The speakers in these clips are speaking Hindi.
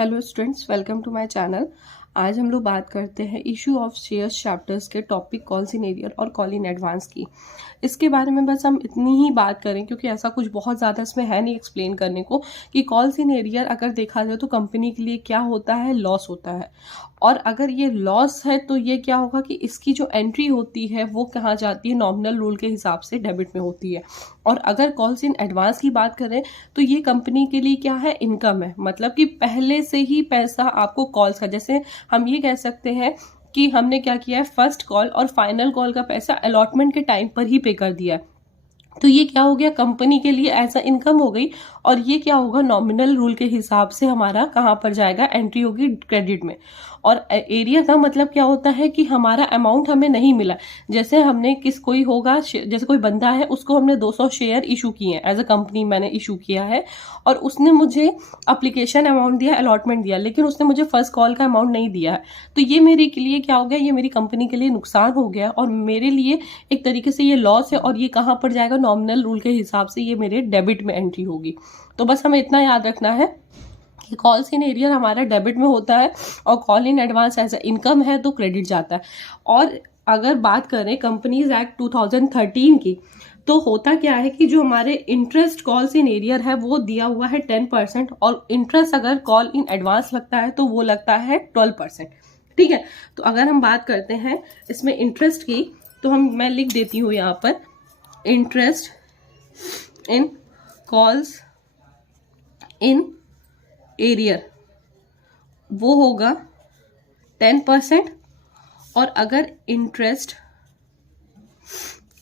Hello students, welcome to my channel. आज हम लोग बात करते हैं इशू ऑफ शेयर्स चैप्टर्स के टॉपिक कॉल्स इन एरियर और कॉल इन एडवांस की। इसके बारे में बस हम इतनी ही बात करें क्योंकि ऐसा कुछ बहुत ज़्यादा इसमें है नहीं एक्सप्लेन करने को कि कॉल्स इन एरियर अगर देखा जाए तो कंपनी के लिए क्या होता है, लॉस होता है। और अगर ये लॉस है तो ये क्या होगा कि इसकी जो एंट्री होती है वो कहाँ जाती है, नॉमिनल रूल के हिसाब से डेबिट में होती है। और अगर कॉल्स इन एडवांस की बात करें तो ये कंपनी के लिए क्या है, इनकम है। मतलब कि पहले से ही पैसा आपको कॉल्स का, जैसे हम ये कह सकते हैं कि हमने क्या किया है, फर्स्ट कॉल और फाइनल कॉल का पैसा अलॉटमेंट के टाइम पर ही पे कर दिया है। तो ये क्या हो गया, कंपनी के लिए ऐसा इनकम हो गई। और ये क्या होगा, नॉमिनल रूल के हिसाब से हमारा कहाँ पर जाएगा, एंट्री होगी क्रेडिट में। और एरिया का मतलब क्या होता है कि हमारा अमाउंट हमें नहीं मिला। जैसे हमने कोई होगा, जैसे कोई बंदा है, उसको हमने 200 शेयर इशू किए हैं, एज अ कंपनी मैंने इशू किया है और उसने मुझे अप्लीकेशन अमाउंट दिया, अलॉटमेंट दिया, लेकिन उसने मुझे फर्स्ट कॉल का अमाउंट नहीं दिया है। तो ये मेरे के लिए क्या हो गया, ये मेरी कंपनी के लिए नुकसान हो गया और मेरे लिए एक तरीके से ये लॉस है। और ये कहाँ पर जाएगा, नॉमिनल रूल के हिसाब से ये मेरे डेबिट में एंट्री होगी। तो बस हमें इतना याद रखना है कि कॉल्स इन एरियर हमारा डेबिट में होता है और call in advance as income है तो क्रेडिट जाता है। और अगर बात करें कंपनीज एक्ट 2013 की, तो होता क्या है कि जो हमारे इंटरेस्ट कॉल्स इन एरियर है वो दिया हुआ है 10% और इंटरेस्ट अगर कॉल इन एडवांस लगता है तो वो लगता है 12%। ठीक है, तो अगर हम बात करते हैं इसमें इंटरेस्ट की, तो मैं लिख देती हूँ यहाँ पर, interest in calls in arrear वो होगा 10%। और अगर interest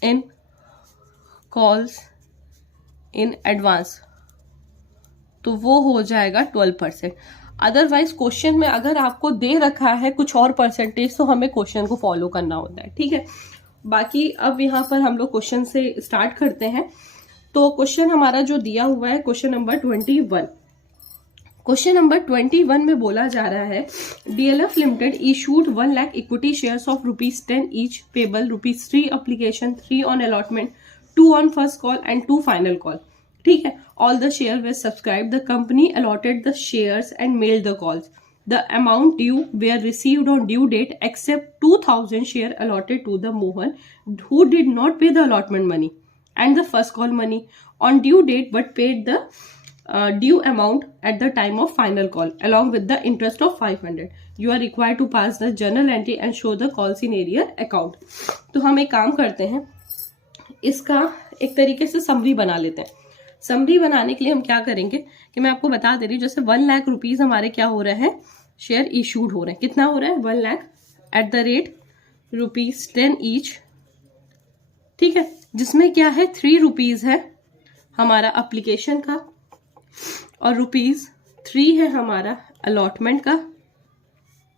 in calls in advance तो वो हो जाएगा 12%। अदरवाइज क्वेश्चन में अगर आपको दे रखा है कुछ और परसेंटेज तो हमें क्वेश्चन को फॉलो करना होता है। ठीक है, बाकी अब यहाँ पर हम लोग क्वेश्चन से स्टार्ट करते हैं। तो क्वेश्चन हमारा जो दिया हुआ है, क्वेश्चन नंबर 21। क्वेश्चन नंबर 21 में बोला जा रहा है, DLF limited issued 1 lakh equity shares of ₹10 each, payable ₹3 application, 3 on allotment, 2 on first call and 2 final call. ठीक है, all the share way subscribe, the company allotted the shares and meld the calls. The amount due were received on due date except 2000 share allotted to the Mohan who did not pay the allotment money and the first call money on due date but paid the due amount at the time of final call along with the interest of 500. You are required to pass the journal entry and show the calls in arrear account. तो हम एक काम करते हैं, इसका एक तरीके से समरी बना लेते हैं। समरी बनाने के लिए हम क्या करेंगे कि मैं आपको बता दे रही हूँ, जैसे 1 लाख रुपीज हमारे क्या हो रहे हैं, शेयर इशूड हो रहे हैं। कितना हो रहा है, 1 lakh at the rate ₹10 each. ठीक है, जिसमें क्या है, 3 रुपीज है हमारा अप्लीकेशन का और ₹3 है हमारा अलॉटमेंट का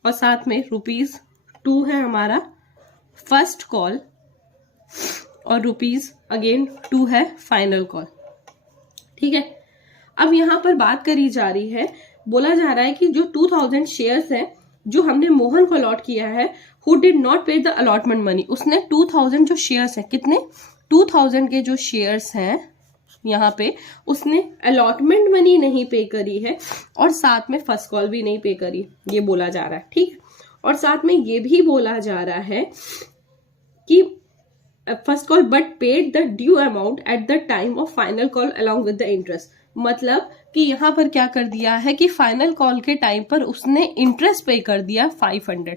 और साथ में ₹2 है हमारा फर्स्ट कॉल और ₹2 है फाइनल कॉल। ठीक है, अब यहां पर बात करी जा रही है, बोला जा रहा है कि जो 2000 शेयर्स हैं जो हमने मोहन को अलॉट किया है, हु डिड नॉट पे द अलॉटमेंट मनी, उसने 2000 जो शेयर्स हैं, कितने 2000 के जो शेयर्स हैं यहाँ पे, उसने अलॉटमेंट मनी नहीं पे करी है और साथ में फर्स्ट कॉल भी नहीं पे करी, ये बोला जा रहा है। ठीक, और साथ में ये भी बोला जा रहा है कि first call but paid the due amount at the time of final call along with the interest. मतलब कि यहाँ पर क्या कर दिया है कि फाइनल कॉल के टाइम पर उसने इंटरेस्ट पे कर दिया 500।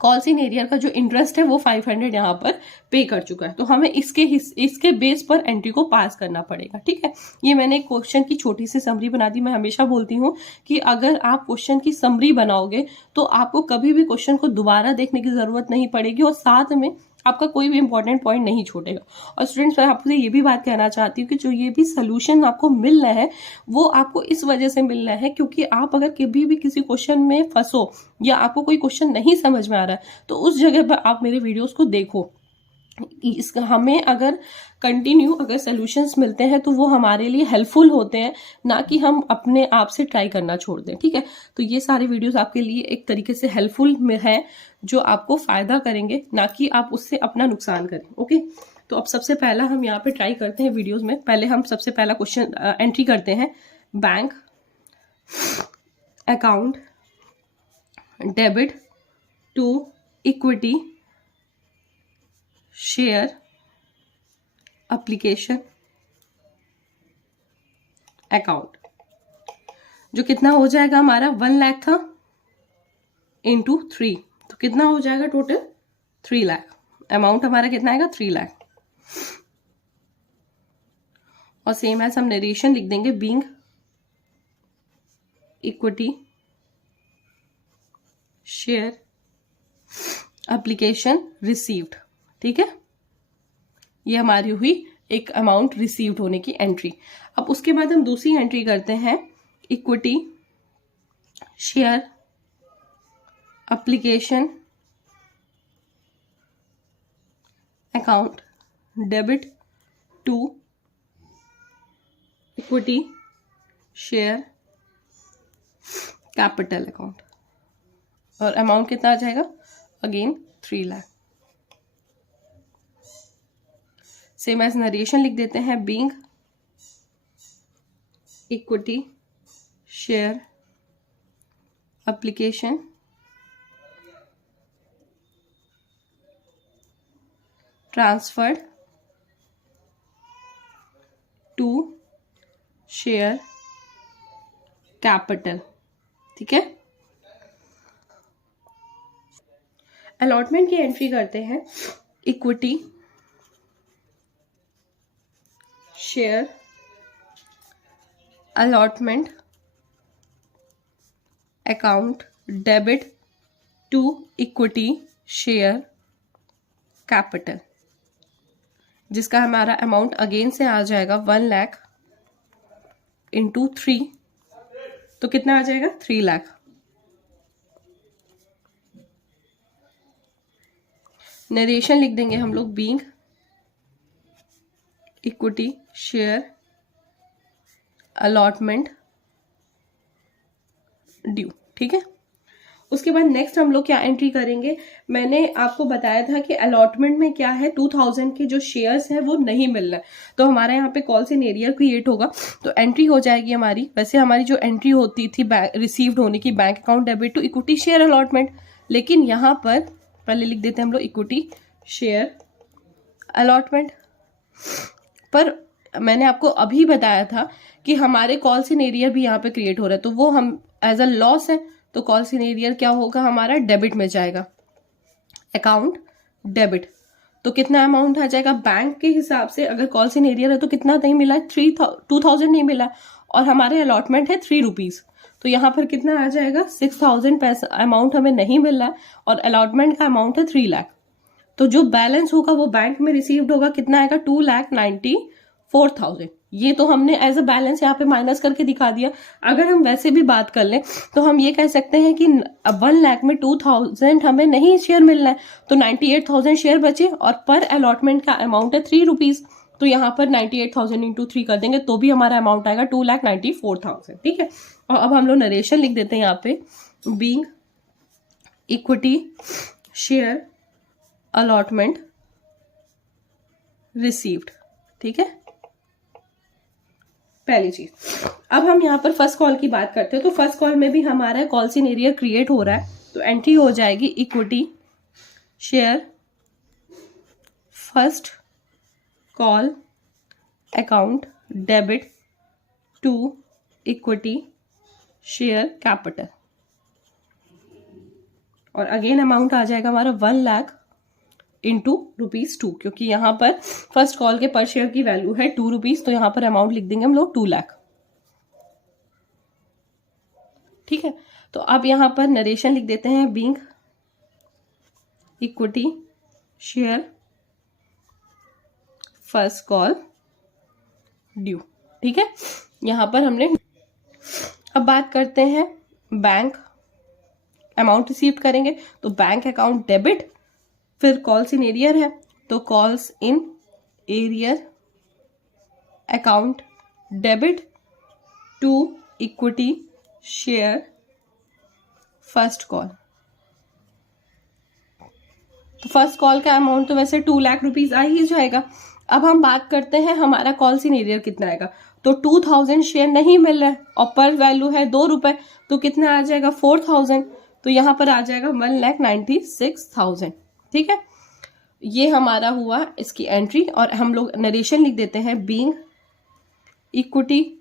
कॉल्स इन एरियर का जो इंटरेस्ट है वो 500 यहाँ पर पे कर चुका है। तो हमें इसके बेस पर एंट्री को पास करना पड़ेगा। ठीक है, ये मैंने क्वेश्चन की छोटी सी समरी बना दी। मैं हमेशा बोलती हूँ कि अगर आप क्वेश्चन की समरी बनाओगे तो आपको कभी भी क्वेश्चन को दोबारा देखने की जरूरत नहीं पड़ेगी और साथ में आपका कोई भी इंपॉर्टेंट पॉइंट नहीं छूटेगा। और स्टूडेंट्स, मैं आपसे ये भी बात कहना चाहती हूँ कि जो ये भी सोल्यूशन आपको मिल रहा है वो आपको इस वजह से मिल रहा है क्योंकि आप अगर कभी भी किसी क्वेश्चन में फंसो या आपको कोई क्वेश्चन नहीं समझ में आ रहा है तो उस जगह पर आप मेरे वीडियोस को देखो। इसका हमें अगर कंटिन्यू अगर सॉल्यूशंस मिलते हैं तो वो हमारे लिए हेल्पफुल होते हैं, ना कि हम अपने आप से ट्राई करना छोड़ दें। ठीक है, तो ये सारे वीडियोस आपके लिए एक तरीके से हेल्पफुल में है, जो आपको फायदा करेंगे, ना कि आप उससे अपना नुकसान करें। ओके, तो अब सबसे पहला हम यहाँ पे ट्राई करते हैं वीडियोस में। पहले हम सबसे पहला क्वेश्चन एंट्री करते हैं, bank account debit to equity share application account. जो कितना हो जाएगा हमारा 1 लाख था इंटू 3, तो कितना हो जाएगा टोटल 3 लाख। अमाउंट हमारा कितना आएगा 3 लाख। और सेम एज हम नरेशन लिख देंगे being equity share application received. ठीक है, ये हमारी हुई एक अमाउंट रिसीव्ड होने की एंट्री। अब उसके बाद हम दूसरी एंट्री करते हैं, equity share application account debit to equity share capital account. और अमाउंट कितना आ जाएगा, again 3 lakh. Same as narration लिख देते हैं being equity share application transferred to share capital. ठीक है, अलॉटमेंट की एंट्री करते हैं, equity share allotment account debit to equity share capital, जिसका हमारा अमाउंट अगेन से आ जाएगा 1 लाख इंटू 3, तो कितना आ जाएगा 3 लाख। नरेशन लिख देंगे हम लोग being equity share allotment due. ठीक है, उसके बाद नेक्स्ट हम लोग क्या एंट्री करेंगे, मैंने आपको बताया था कि अलॉटमेंट में क्या है, 2000 के जो शेयर्स हैं वो नहीं मिल रहा है, तो हमारा यहाँ पे कॉल्स इन एरियर क्रिएट होगा, तो एंट्री हो जाएगी हमारी। वैसे हमारी जो एंट्री होती थी रिसीव्ड होने की, bank account debit to equity share allotment, लेकिन यहाँ पर पहले लिख देते हैं हम लोग इक्विटी शेयर अलॉटमेंट। पर मैंने आपको अभी बताया था कि हमारे कॉल्स इन एरियर भी यहाँ पे क्रिएट हो रहा है, तो वो हम एज अ लॉस है, तो कॉल सीनियर क्या होगा हमारा, डेबिट में जाएगा, अकाउंट डेबिट। तो कितना अमाउंट आ जाएगा, बैंक के हिसाब से अगर कॉल सीनियर है तो कितना नहीं मिला, 2000 नहीं मिला, और हमारे अलॉटमेंट है 3 रुपीज, तो यहाँ पर कितना आ जाएगा 6000 पैसा अमाउंट हमें नहीं मिल रहा, और अलॉटमेंट का अमाउंट है 3 लाख। तो जो बैलेंस होगा वो बैंक में रिसीव्ड होगा, कितना आएगा 2,94,000। ये तो हमने एज अ बैलेंस यहाँ पे माइनस करके दिखा दिया। अगर हम वैसे भी बात कर लें तो हम ये कह सकते हैं कि 1 लाख में 2000 हमें नहीं शेयर मिलना है, तो 98,000 शेयर बचे, और पर अलॉटमेंट का अमाउंट है 3 रुपीज, तो यहाँ पर 98,000 इंटू 3 कर देंगे तो भी हमारा अमाउंट आएगा 2,94,000। ठीक है, और अब हम लोग नरेशन लिख देते हैं यहाँ पे being equity share allotment received. ठीक है, पहली चीज। अब हम यहाँ पर फर्स्ट कॉल की बात करते हैं, तो फर्स्ट कॉल में भी हमारा कॉल सीन एरियर क्रिएट हो रहा है, तो एंट्री हो जाएगी equity share first call account debit to equity share capital, और अगेन अमाउंट आ जाएगा हमारा 1 लाख इंटू ₹2, क्योंकि यहाँ पर फर्स्ट कॉल के पर शेयर की वैल्यू है 2 रुपीज, तो यहाँ पर अमाउंट लिख देंगे हम लोग 2 लाख। ठीक है, तो अब यहाँ पर नरेशन लिख देते हैं being equity share first call due. ठीक है, यहाँ पर हमने अब बात करते हैं बैंक अमाउंट रिसीव करेंगे, तो बैंक अकाउंट डेबिट, फिर कॉल्स इन एरियर है तो calls in arrear account debit to equity share first call. तो फर्स्ट कॉल का अमाउंट तो वैसे 2 लाख रुपीज आ ही जाएगा, अब हम बात करते हैं हमारा कॉल्स इन एरियर कितना आएगा। तो 2000 शेयर नहीं मिल रहा है और पर वैल्यू है 2 रुपए, तो कितना आ जाएगा 4000, तो यहाँ पर आ जाएगा 1,96,000। ठीक है, ये हमारा हुआ इसकी एंट्री। और हम लोग नरेशन लिख देते हैं, being equity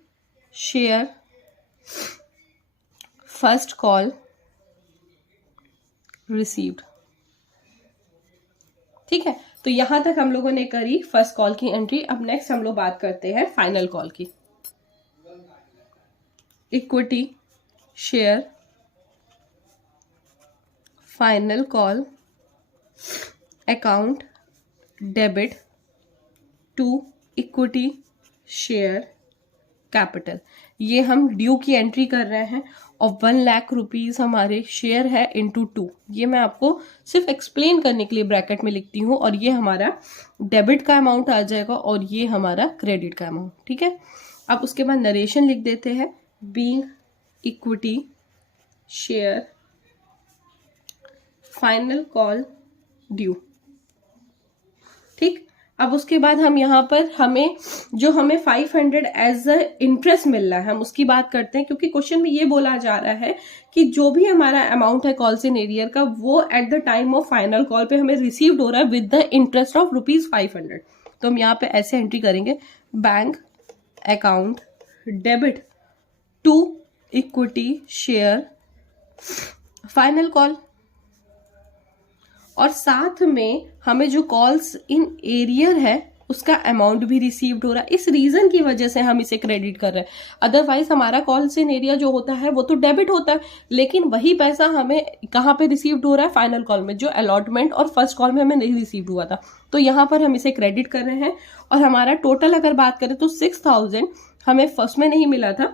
share first call received. ठीक है, तो यहां तक हम लोगों ने करी फर्स्ट कॉल की एंट्री। अब नेक्स्ट हम लोग बात करते हैं फाइनल कॉल की। Equity share final call account debit to equity share capital. ये हम ड्यू की एंट्री कर रहे हैं और 1 लाख रुपीज हमारे शेयर है इंटू 2। ये मैं आपको सिर्फ एक्सप्लेन करने के लिए ब्रैकेट में लिखती हूँ। और ये हमारा डेबिट का अमाउंट आ जाएगा और ये हमारा क्रेडिट का अमाउंट। ठीक है, अब उसके बाद नरेशन लिख देते हैं, being equity share final call due. ठीक, अब उसके बाद हम यहाँ पर हमें 500 एज अ इंटरेस्ट मिल रहा है हम उसकी बात करते हैं, क्योंकि क्वेश्चन में ये बोला जा रहा है कि जो भी हमारा अमाउंट है कॉल्स इन एरियर का, वो at the time of final call पे हमें रिसीव्ड हो रहा है विद द इंटरेस्ट ऑफ ₹500। तो हम यहाँ पे ऐसे एंट्री करेंगे, bank account debit to equity share final call. और साथ में हमें जो कॉल्स इन एरियर है उसका अमाउंट भी रिसीव्ड हो रहा है। इस रीजन की वजह से हम इसे क्रेडिट कर रहे हैं। अदरवाइज हमारा कॉल्स इन एरिया जो होता है वो तो डेबिट होता है, लेकिन वही पैसा हमें कहाँ पे रिसीव्ड हो रहा है, फाइनल कॉल में, जो अलॉटमेंट और फर्स्ट कॉल में हमें नहीं रिसीव्ड हुआ था। तो यहाँ पर हम इसे क्रेडिट कर रहे हैं। और हमारा टोटल अगर बात करें तो 6000 हमें फर्स्ट में नहीं मिला था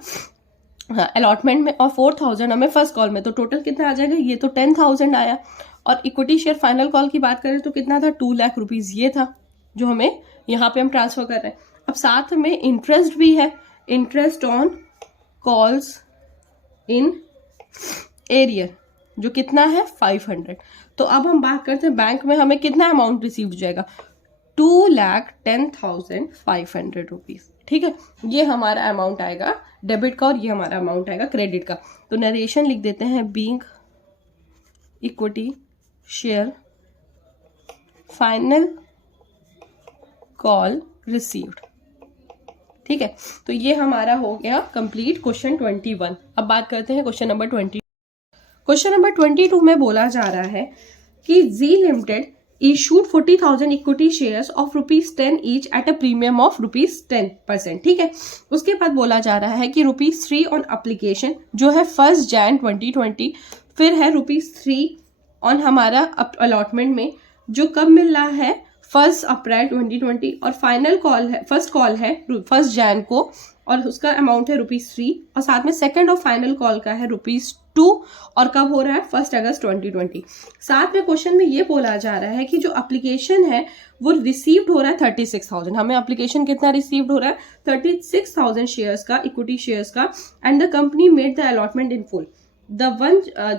अलॉटमेंट में, और 4000 हमें फर्स्ट कॉल में। तो टोटल कितना आ जाएगा, ये तो 10,000 आया। और इक्विटी शेयर फाइनल कॉल की बात करें तो कितना था, 2 लाख रुपीज ये था जो हमें यहाँ पे हम ट्रांसफर कर रहे हैं। अब साथ में इंटरेस्ट भी है, interest on calls in arrear, जो कितना है 500। तो अब हम बात करते हैं बैंक में हमें कितना अमाउंट रिसीव हो जाएगा, 2,10,500 रुपीज। ठीक है, ये हमारा अमाउंट आएगा डेबिट का और ये हमारा अमाउंट आएगा क्रेडिट का। तो नरेशन लिख देते हैं, being equity share final call received. ठीक है, तो ये हमारा हो गया कंप्लीट क्वेश्चन 21। अब बात करते हैं क्वेश्चन नंबर 20। क्वेश्चन नंबर 22 में बोला जा रहा है कि G limited issued 40,000 equity shares of ₹10 each at a premium of ₹10%। ठीक है, उसके बाद बोला जा रहा है कि ₹3 ऑन एप्लीकेशन जो है 1 जनवरी 2020, फिर है ₹3 ऑन हमारा अलॉटमेंट में जो कब मिल रहा है 1 अप्रैल 2020, और फाइनल कॉल है, फर्स्ट कॉल है 1 जनवरी को और उसका अमाउंट है ₹3, और साथ में सेकंड और फाइनल कॉल का है ₹2 और कब हो रहा है 1 अगस्त 2020। साथ में क्वेश्चन में ये बोला जा रहा है कि जो एप्लीकेशन है वो रिसीव्ड हो रहा है 36,000। हमें एप्लीकेशन कितना रिसीव्ड हो रहा है 36,000 शेयर्स का, इक्विटी शेयर्स का, and the company made the allotment in full. The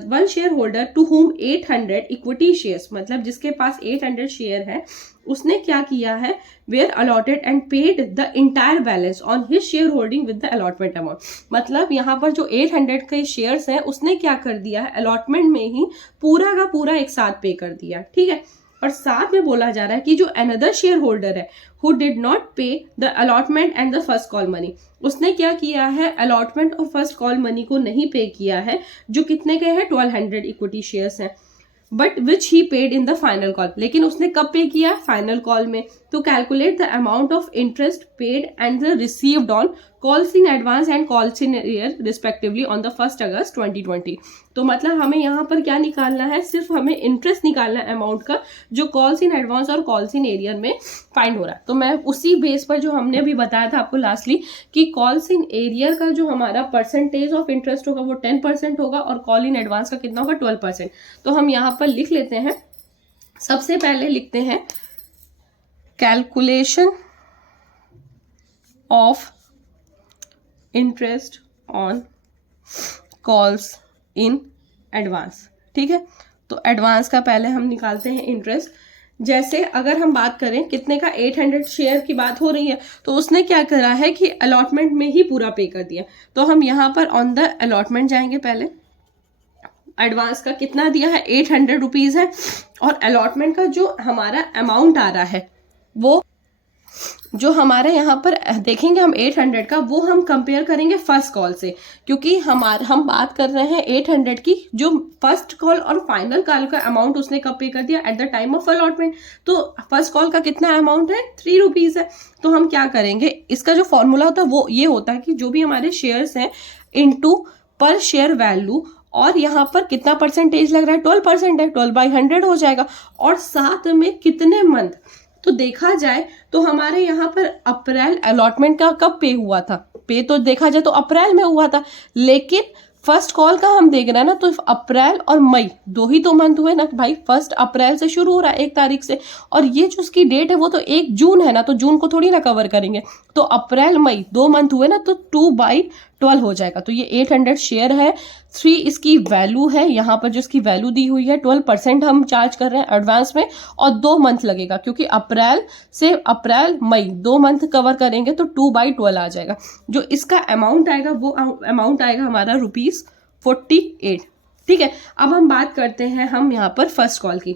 one shareholder to whom 800 equity shares, मतलब जिसके पास 800 शेयर है, उसने क्या किया है, were allotted and paid the entire balance on his shareholding with the allotment amount. मतलब यहाँ पर जो 800 के शेयर्स हैं उसने क्या कर दिया है, अलॉटमेंट में ही पूरा का पूरा एक साथ पे कर दिया। ठीक है, और साथ में बोला जा रहा है कि जो अनदर शेयर होल्डर है हु डिड नॉट पे the allotment and the first call money, उसने क्या किया है, अलॉटमेंट और फर्स्ट कॉल मनी को नहीं पे किया है, जो कितने के हैं 1200 इक्विटी शेयर्स हैं, but which he paid in the final call. लेकिन उसने कब पे किया, फाइनल कॉल में। तो calculate the amount of interest paid and the received on calls in advance and calls in arrear respectively on the 1 अगस्त 2020। तो मतलब हमें यहाँ पर क्या निकालना है, सिर्फ हमें इंटरेस्ट निकालना है अमाउंट का जो कॉल्स इन एडवांस और कॉल्स इन एरियर में फाइंड हो रहा है। तो मैं उसी बेस पर जो हमने अभी बताया था आपको लास्टली कि कॉल्स इन एरियर का जो हमारा परसेंटेज ऑफ इंटरेस्ट होगा वो 10% होगा और कॉल इन एडवांस का कितना होगा 12%। तो हम यहाँ पर लिख लेते हैं, सबसे पहले लिखते हैं calculation of interest on calls in advance. ठीक है, तो एडवांस का पहले हम निकालते हैं इंटरेस्ट, जैसे अगर हम बात करें कितने का 800 शेयर की बात हो रही है, तो उसने क्या करा है कि अलॉटमेंट में ही पूरा पे कर दिया। तो हम यहाँ पर ऑन द अलॉटमेंट जाएंगे, पहले एडवांस का कितना दिया है 800 रुपीज है, और अलॉटमेंट का जो हमारा अमाउंट आ रहा है वो जो हमारे यहाँ पर देखेंगे हम 800 का, वो हम कंपेयर करेंगे फर्स्ट कॉल से, क्योंकि हम बात कर रहे हैं 800 की जो फर्स्ट कॉल और फाइनल कॉल का अमाउंट उसने कब पे कर दिया, at the time of allotment. तो फर्स्ट कॉल का कितना अमाउंट है 3 रुपीज है। तो हम क्या करेंगे, इसका जो फॉर्मूला होता है वो ये होता है कि जो भी हमारे शेयर्स हैं इनटू पर शेयर वैल्यू, और यहाँ पर कितना परसेंटेज लग रहा है 12% है, 12/100 हो जाएगा, और साथ में कितने मंथ। तो देखा जाए तो हमारे यहाँ पर अप्रैल अलॉटमेंट का कब पे हुआ था, पे तो देखा जाए तो अप्रैल में हुआ था, लेकिन फर्स्ट कॉल का हम देख रहे हैं ना, तो अप्रैल और मई 2 ही तो मंथ हुए ना भाई। फर्स्ट अप्रैल से शुरू हो रहा है 1 तारीख से, और ये जो उसकी डेट है वो तो 1 जून है ना, तो जून को थोड़ी ना कवर करेंगे। तो अप्रैल मई 2 मंथ हुए ना, तो 2/12 हो जाएगा। तो ये 800 शेयर है, 3 इसकी वैल्यू है, यहाँ पर जो इसकी वैल्यू दी हुई है 12% हम चार्ज कर रहे हैं एडवांस में, और 2 मंथ लगेगा, क्योंकि अप्रैल से अप्रैल मई 2 मंथ कवर करेंगे, तो 2/12 आ जाएगा। जो इसका अमाउंट आएगा वो अमाउंट आएगा हमारा ₹48। ठीक है, अब हम बात करते हैं हम यहाँ पर फर्स्ट कॉल की।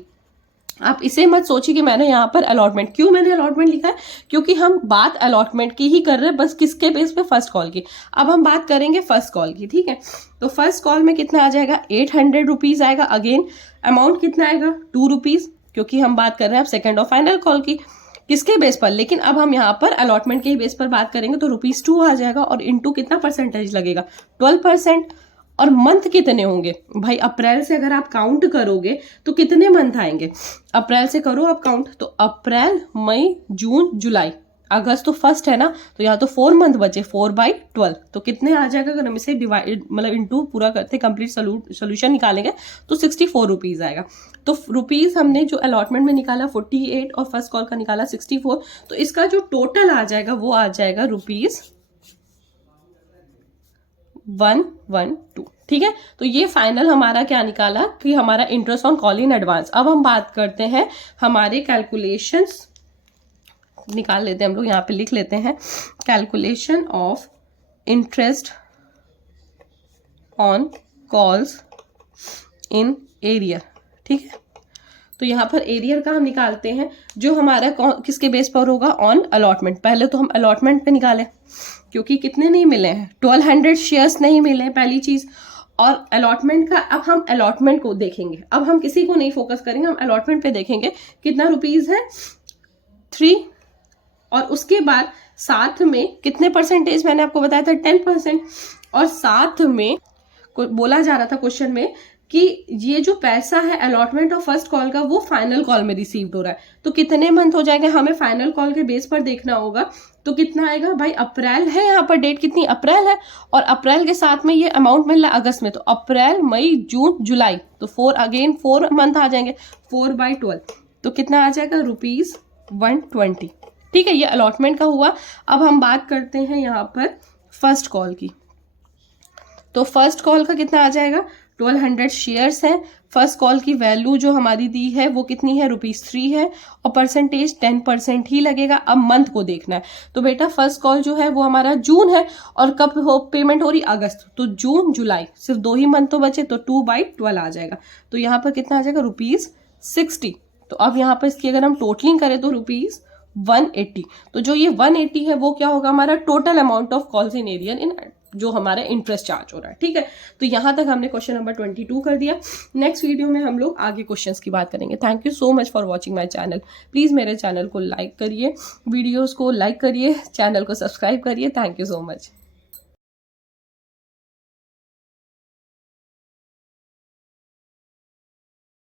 आप इसे मत सोचिए कि मैंने यहाँ पर अलॉटमेंट, क्यों मैंने अलॉटमेंट लिखा है, क्योंकि हम बात अलॉटमेंट की ही कर रहे हैं, बस किसके बेस पे, फर्स्ट कॉल की। अब हम बात करेंगे फर्स्ट कॉल की। ठीक है, तो फर्स्ट कॉल में कितना आ जाएगा 800 रुपीज आएगा। अगेन अमाउंट कितना आएगा 2 रुपीज, क्योंकि हम बात कर रहे हैं अब सेकेंड और फाइनल कॉल की, किसके बेस पर, लेकिन अब हम यहाँ पर अलॉटमेंट के ही बेस पर बात करेंगे, तो ₹2 आ जाएगा, और इंटू कितना परसेंटेज लगेगा 12%। और मंथ कितने होंगे भाई, अप्रैल से अगर आप काउंट करोगे तो कितने मंथ आएंगे, अप्रैल से करो आप काउंट, तो अप्रैल मई जून जुलाई अगस्त तो फर्स्ट है ना, तो यहाँ तो 4 मंथ बचे, 4/12। तो कितने आ जाएगा अगर हम इसे डिवाइड मतलब इंटू पूरा करते कंप्लीट सोल्यूशन निकालेंगे, तो 64 रुपीज आएगा। तो रुपीज हमने जो अलॉटमेंट में निकाला 48 और फर्स्ट कॉल का निकाला 64, तो इसका जो टोटल आ जाएगा वो आ जाएगा ₹112। ठीक है, तो ये फाइनल हमारा क्या निकाला कि हमारा interest on call in advance. अब हम बात करते हैं हमारे कैलकुलेशंस निकाल लेते हैं हम लोग, यहाँ पे लिख लेते हैं calculation of interest on calls in arrear. ठीक है, तो यहाँ पर एरियर का हम निकालते हैं, जो हमारा किसके बेस पर होगा, ऑन अलॉटमेंट। पहले तो हम अलॉटमेंट पे निकाले, क्योंकि कितने नहीं मिले हैं 1200 शेयर्स नहीं मिले हैं पहली चीज, और अलॉटमेंट का अब हम अलॉटमेंट को देखेंगे, अब हम किसी को नहीं फोकस करेंगे, हम अलॉटमेंट पे देखेंगे कितना रुपीज है 3, और उसके बाद साथ में कितने परसेंटेज मैंने आपको बताया था 10%, और साथ में बोला जा रहा था क्वेश्चन में कि ये जो पैसा है अलॉटमेंट और फर्स्ट कॉल का वो फाइनल कॉल में रिसीव्ड हो रहा है, तो कितने मंथ हो जाएंगे, हमें फाइनल कॉल के बेस पर देखना होगा। तो कितना आएगा भाई, अप्रैल है, यहाँ पर डेट कितनी अप्रैल है, और अप्रैल के साथ में ये अमाउंट मिल रहा है अगस्त में, तो अप्रैल मई जून जुलाई, तो 4 मंथ आ जाएंगे, 4/12, तो कितना आ जाएगा ₹120। ठीक है, ये अलॉटमेंट का हुआ। अब हम बात करते हैं यहाँ पर फर्स्ट कॉल की, तो फर्स्ट कॉल का कितना आ जाएगा 1200 शेयर्स हैं, फर्स्ट कॉल की वैल्यू जो हमारी दी है वो कितनी है ₹3 है, और परसेंटेज 10% ही लगेगा। अब मंथ को देखना है, तो बेटा फर्स्ट कॉल जो है वो हमारा जून है, और कब पेमेंट हो रही अगस्त, तो जून जुलाई सिर्फ 2 ही मंथ तो बचे, तो 2/12 आ जाएगा। तो यहाँ पर कितना आ जाएगा ₹60। तो अब यहाँ पर इसकी अगर हम टोटलिंग करें तो ₹180। तो जो ये 180 है वो क्या होगा, हमारा total amount of calls in arrear in जो हमारा इंटरेस्ट चार्ज हो रहा है। ठीक है, तो यहां तक हमने क्वेश्चन नंबर 22 कर दिया। नेक्स्ट वीडियो में हम लोग आगे क्वेश्चंस की बात करेंगे। Thank you so much for watching my channel. Please मेरे चैनल को लाइक करिए, वीडियोस को लाइक करिए, चैनल को सब्सक्राइब करिए। Thank you so much.